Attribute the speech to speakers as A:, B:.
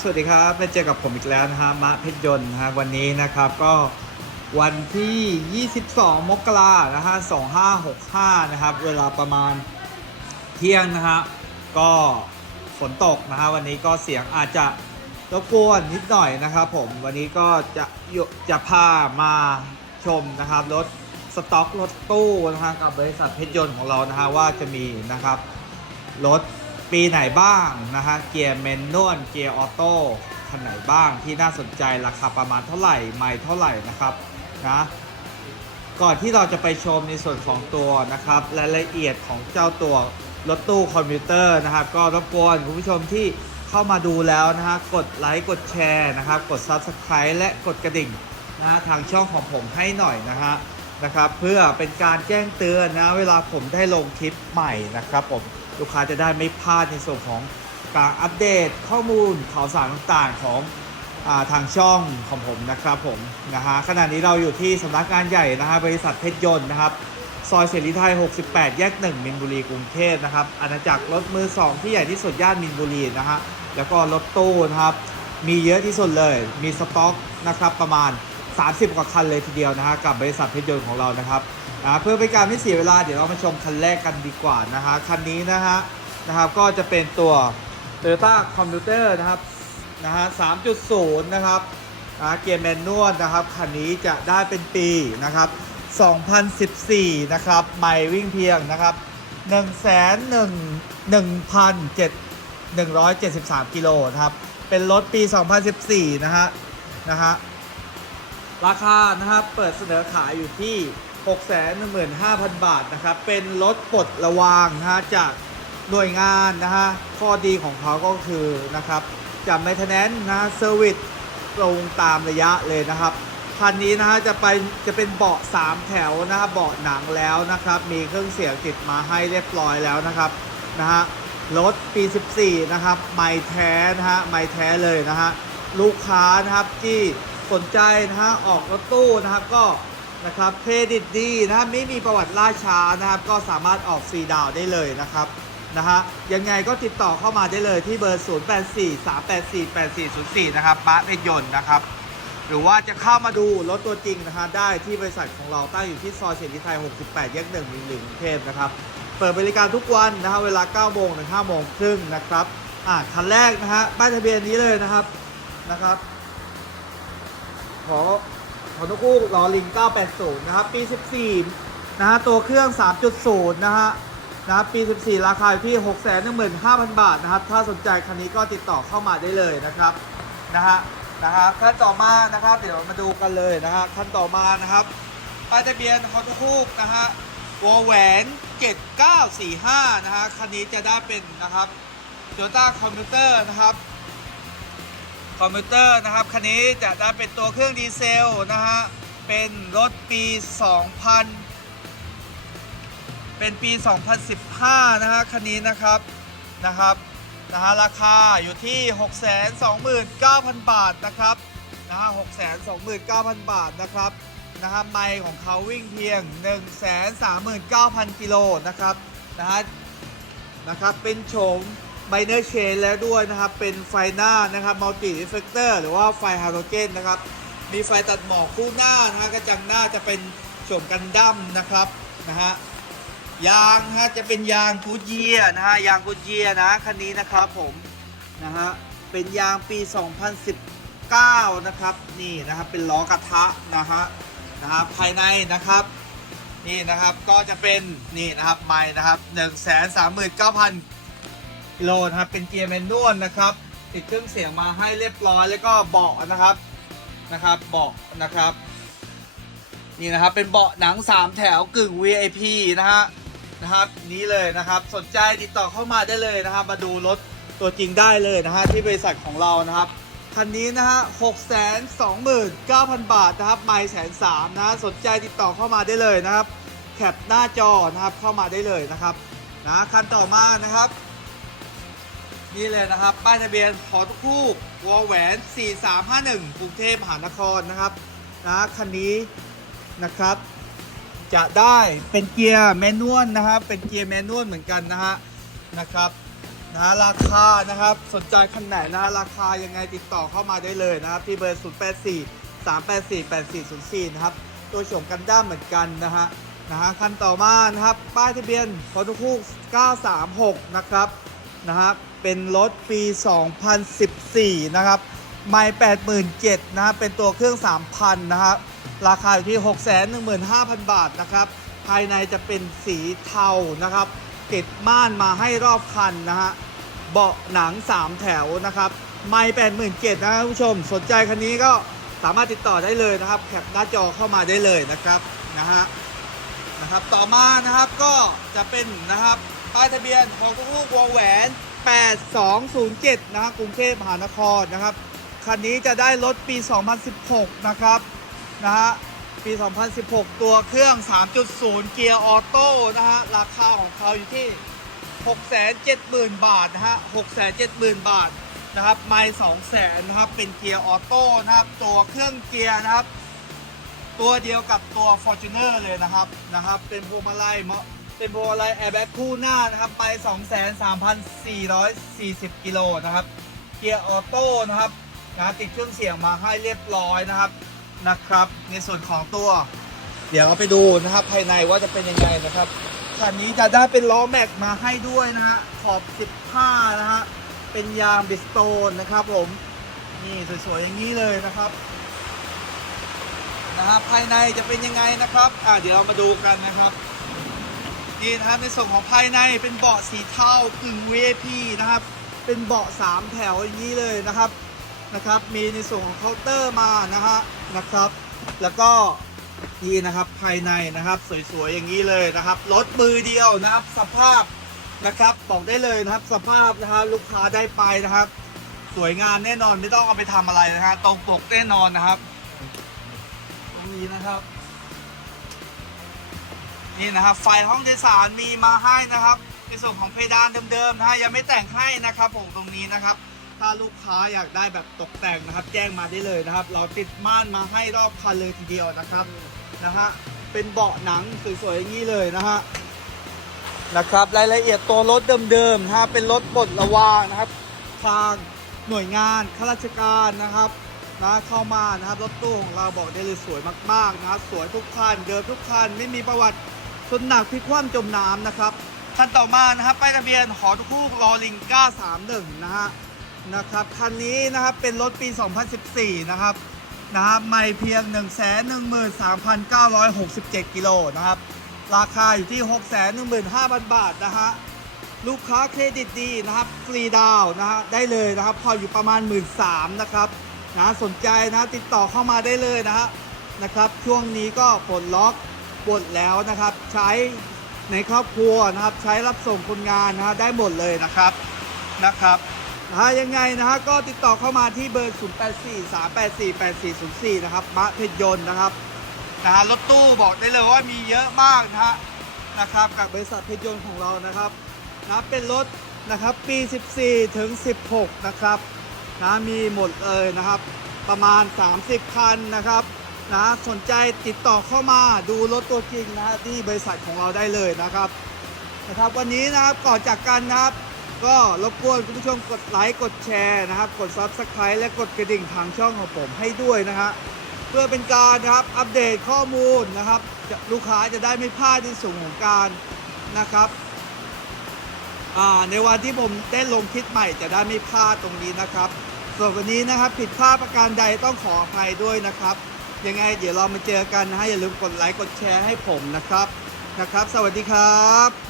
A: สวัสดีครับมาเจอกับผมอีกแล้วนะฮะมะเพชรยนต์นะฮะวันนี้นะครับก็วันที่ 22 มกรานะฮะ2565 นะครับ เวลาประมาณเที่ยงนะฮะก็ฝนตกนะฮะวันนี้ก็เสียงอาจจะรบกวนนิดหน่อยนะครับผมวันนี้ก็จะจะพามาชมนะครับรถสต็อกรถตู้นะฮะกับบริษัทเพชรยนต์ของเรานะฮะว่าจะมีนะครับรถ ปีไหนบ้างนะฮะเกียร์แมนนวลเกียร์ออโต้คันไหนบ้างที่น่าสนใจราคาประมาณเท่าไหร่ไม่เท่าไหร่นะครับนะก่อนที่เราจะไปชมในส่วนของตัวนะครับรายละเอียดของเจ้าตัวรถตู้คอมพิวเตอร์นะครับก็รบกวนคุณผู้ชมที่เข้ามาดูแล้วนะฮะกดไลค์กดแชร์นะครับกด Subscribe และกดกระดิ่งนะฮะทางช่องของผมให้หน่อยนะฮะนะครับเพื่อเป็นการแจ้งเตือนนะเวลาผมได้ลงคลิปใหม่นะครับผม ลูกค้าจะได้ไม่พลาดในส่วนของการอัปเดตข้อมูลข่าวสารต่างๆของอาทางช่องของผมนะครับผมนะฮะขณะนี้เราอยู่ที่สำนักงานใหญ่นะฮะบริษัทเพชรยนต์นะครับซอยเสรีไทย 68 แยก 1 มินบุรี กรุงเทพนะครับอาณาจักรรถมือ 2 ที่ใหญ่ที่สุดย่านมินบุรีนะฮะแล้วก็รถตู้นะครับ มีเยอะที่สุดเลยมีสต็อกนะครับประมาณ 30 กว่าคันเลยทีเดียวนะฮะกับบริษัทเพชรยนต์ของเรานะครับ อ่าเพื่อเป็นการไม่เสียเวลาเดี๋ยวเรามาชมคันแรกกันดีกว่านะฮะคันนี้นะฮะนะครับก็จะเป็นตัว Toyota Commuter นะครับนะฮะ3.0 นะครับนะเกียร์แมนนวลนะครับคันนี้จะได้เป็นปีนะครับ2014 นะครับไม่วิ่งเพียงนะครับ1 1 1 173 กิโลนะครับ เป็นรถปี 2014 นะฮะนะฮะราคานะครับเปิดเสนอขายอยู่ที่ 615,000 บาทนะครับ เป็นรถปลดระวางนะฮะจากหน่วยงานนะฮะ ข้อดีของเขาก็คือนะครับจะไม่ทแนนนะเซอร์วิสตรงตามระยะเลยนะครับ คันนี้นะฮะจะไปจะเป็นเบาะ 3 แถวนะครับเบาะหนังแล้วนะครับ มีเครื่องเสียงติดมาให้เรียบร้อยแล้วนะครับนะฮะรถปี 14 นะครับไม่แท้นะฮะไม่แท้เลยนะฮะลูกค้านะครับที่สนใจนะฮะออกรถตู้นะครับก็ นะครับเครดิตดีนะครับไม่มีประวัติล่าช้านะครับ ก็สามารถออกฟรีดาวน์ได้เลยนะครับนะฮะยังไงก็ติดต่อเข้ามาได้เลยที่เบอร์ 0843848404 นะครับป้าเพชรยนต์นะครับ หรือว่าจะเข้ามาดูรถตัวจริงนะฮะได้ที่บริษัทของเราตั้งอยู่ที่ซอยเสรีไทย 68 แยก1มิลลิกรุงเทพนะครับ เปิดบริการทุกวันนะฮะเวลา 9 โมงถึง 5 โมงครึ่งนะครับอ่าคันแรกนะฮะป้ายทะเบียนนี้เลยนะครับนะครับ ขอ ขอนกคู่ลอลิง 980 นะครับ ปี 14 นะฮะ ตัวเครื่อง 3.0 นะฮะ นะปี 14 ราคาอยู่ที่ 615,000 บาทนะครับ ถ้าสนใจคันนี้ก็ติดต่อเข้ามาได้เลยนะครับ นะฮะ นะครับขั้นต่อมานะครับ เดี๋ยวมาดูกันเลยนะฮะ ขั้นต่อมานะครับ ป้ายทะเบียนฮอตคูกนะฮะวอแหวน7945 นะฮะ คันนี้จะได้เป็นนะครับโ o ต้าคอมพิวเตอร์นะครับ คอมพิวเตอร์นะครับคันนี้จะได้เป็นตัวเครื่องดีเซลนะฮะเป็นรถปี 2000 เป็นปี 2015 นะฮะคันนี้นะครับนะครับนะฮะราคาอยู่ที่ 629,000 บาทนะครับนะฮะ629,000 บาทนะครับนะฮะไมล์ของเขาวิ่งเพียง 139,000 กิโลนะครับนะฮะนะครับเป็นโฉม ไบเนอร์เชนแล้วด้วยนะครับ เป็นไฟหน้านะครับมัลติอิเฟกเตอร์หรือว่าไฟฮาโลเจนนะครับ มีไฟตัดหมอกคู่หน้านะฮะกระจังหน้าจะเป็นโฉมกันดั้มนะครับนะฮะยางนะฮะจะเป็นยางกูดเยียนะฮะยางกูดเยียนะคันนี้นะครับผมนะฮะเป็นยางปี 2019 นะครับ นี่นะครับเป็นล้อกระทะนะฮะนะฮะภายในนะครับนี่นะครับก็จะเป็นนี่นะครับไม้นะครับ 1 3 9 0 0 0 กิโลนะครับ เป็นเกียร์แมนนวลนะครับ ติดเครื่องเสียงมาให้เรียบร้อย แล้วก็เบาะนะครับ นะครับเบาะนะครับ นี่นะครับ เป็นเบาะหนัง 3 แถวกึ่ง VIP นะฮะ นะครับ นี้เลยนะครับ สนใจติดต่อเข้ามาได้เลยนะครับ มาดูรถตัวจริงได้เลยนะฮะที่บริษัทของเรานะครับคันนี้นะฮะ629,000บาทนะครับ ไม่แสนสามนะฮะสนใจติดต่อเข้ามาได้เลยนะครับ แคปหน้าจอนะครับเข้ามาได้เลยนะครับ นะคันต่อมานะครับ นี่เลยนะครับ ป้ายทะเบียนขอทุกคู่วอแหวน 4351กรุงเทพมหานครนะครับนะคันนี้นะครับ จะได้เป็นเกียร์แมนนวลนะครับ เป็นเกียร์แมนนวลเหมือนกันนะฮะนะครับนะราคานะครับสนใจคันไหนนะฮะราคายังไงติดต่อเข้ามาได้เลยนะครับ ที่เบอร์ 0 8 4 3 8 4 8 4 0 4 นะครับ ตัวโฉมกันด้าเหมือนกันนะฮะนะฮะคันต่อมานะครับ ป้ายทะเบียนพอทุกคู่936 นะครับนะครับเป็นรถปี 2014 นะครับ ไม่87,000นะเป็นตัวเครื่อง 3,000 นะครับ ราคาอยู่ที่ 615,000 บาทนะครับ ภายในจะเป็นสีเทานะครับ ติดม่านมาให้รอบคันนะฮะ เบาะหนัง 3 แถวนะครับ ไม่87,000นะครับผู้ชม สนใจคันนี้ก็สามารถติดต่อได้เลยนะครับ แคปหน้าจอเข้ามาได้เลยนะครับ นะฮะ นะครับ ต่อมานะครับก็จะเป็นนะครับป้ายทะเบียนของทุกลูกวงแหวน 8207 นะครับกรุงเทพมหานครนะครับ คันนี้จะได้รถปี 2016 นะครับ นะฮะ ปี 2016 ตัวเครื่อง 3.0 เกียร์ออโต้นะฮะ ราคาของเขาอยู่ที่ 670,000 บาทนะฮะ 670,000 บาทนะครับไม่200,000นะครับ เป็นเกียร์ออโต้นะครับ ตัวเครื่องเกียร์นะครับ ตัวเดียวกับตัว Fortuner เลยนะครับ นะครับ เป็นพวงมาลัย เป็นพวงมาลัยแอร์แบ็กคู่หน้านะครับ ไป 23,440 กิโลนะครับ เกียร์ออโต้นะครับนะติดเครื่องเสียงมาให้เรียบร้อยนะครับนะครับ ในส่วนของตัว เดี๋ยวเราไปดูนะครับ ภายในว่าจะเป็นยังไงนะครับคันนี้จะได้เป็นล้อแม็กมาให้ด้วยนะฮะขอบ 15 นะฮะเป็นยางบิสโตนนะครับผมนี่สวยๆอย่างนี้เลยนะครับนะครับภายในจะเป็นยังไงนะครับอ่าเดี๋ยวเรามาดูกันนะครับ นี่นะครับในส่วนของภายในเป็นเบาะสีเทากึ่ง VIP นะครับ เป็นเบาะ3แถวอย่างนี้เลยนะครับนะครับ มีในส่วนของเคาน์เตอร์มานะฮะนะครับ แล้วก็นี่นะครับภายในนะครับสวยๆอย่างนี้เลยนะครับรถมือเดียวนะครับ สภาพนะครับบอกได้เลยนะครับสภาพนะครับลูกค้าได้ไปนะครับ สวยงามแน่นอนไม่ต้องเอาไปทำอะไรนะฮะตรงปกแน่นอนนะครับ ตรงนี้นะครับ นี่นะครับไฟห้องโดยสารมีมาให้นะครับ ในส่วนของเพดานเดิมๆนะฮะยังไม่แต่งให้นะครับผมตรงนี้นะครับ ถ้าลูกค้าอยากได้แบบตกแต่งนะครับ แจ้งมาได้เลยนะครับ เราติดม่านมาให้รอบคันเลยทีเดียวนะครับนะฮะเป็นเบาะหนังสวยๆอย่างนี้เลยนะฮะนะครับรายละเอียดตัวรถเดิมๆนะฮะเป็นรถปลดระวางนะครับ ทางหน่วยงานข้าราชการนะครับนะเข้ามานะครับรถตู้ของเราบอกได้เลยสวยมากๆนะครับ สวยทุกคันเดิมทุกคันไม่มีประวัติ ชนหนักพลิกคว่ำจมน้ำนะครับคันต่อมานะครับป้ายทะเบียนหอทุกคู่รอลิง931นะฮะนะครับคันนี้นะครับเป็นรถปี 2014 นะครับนะครับไม่เพียง 113,967 กิโลนะครับ ราคาอยู่ที่ 615,000 บาทนะฮะลูกค้าเครดิตดีนะครับฟรีดาวนะฮะได้เลยนะครับพออยู่ประมาณ 1 3ื่นนะครับนะสนใจนะติดต่อเข้ามาได้เลยนะฮะนะครับ ช่วงนี้ก็ปลล็อก ปลดแล้วนะครับ ใช้ในครอบครัวนะครับ ใช้รับส่งคนงานนะฮะได้หมดเลยนะครับนะครับนะฮะยังไงนะฮะก็ติดต่อเข้ามาที่เบอร์ 0 8 4 3 8 4 8 4 0 4 นะครับมะเพชรยนต์นะครับนะฮะรถตู้บอกได้เลยว่ามีเยอะมากนะฮะนะครับกับบริษัทเพชรยนต์ของเรานะครับนะเป็นรถนะครับปี 14 ถึง 16 นะครับนะมีหมดเลยนะครับ ประมาณ 30 คันนะครับ นะสนใจติดต่อเข้ามาดูรถตัวจริงนะที่บริษัทของเราได้เลยนะครับนะครับ วันนี้นะครับก่อนจากกันนะครับ ก็รบกวนคุณผู้ชมกดไลค์กดแชร์นะครับ กด Subscribe และกดกระดิ่งทางช่องของผมให้ด้วยนะฮะเพื่อเป็นการนะครับอัปเดตข้อมูลนะครับลูกค้าจะได้ไม่พลาดในส่วนของการนะครับในวันที่ผมได้ลงคลิปใหม่จะได้ไม่พลาดตรงนี้นะครับส่วนวันนี้นะครับผิดพลาดประการใดต้องขออภัยด้วยนะครับ ยังไง เดี๋ยวเรามาเจอกันนะฮะอย่าลืมกดไลค์กดแชร์ให้ผมนะครับนะครับ สวัสดีครับ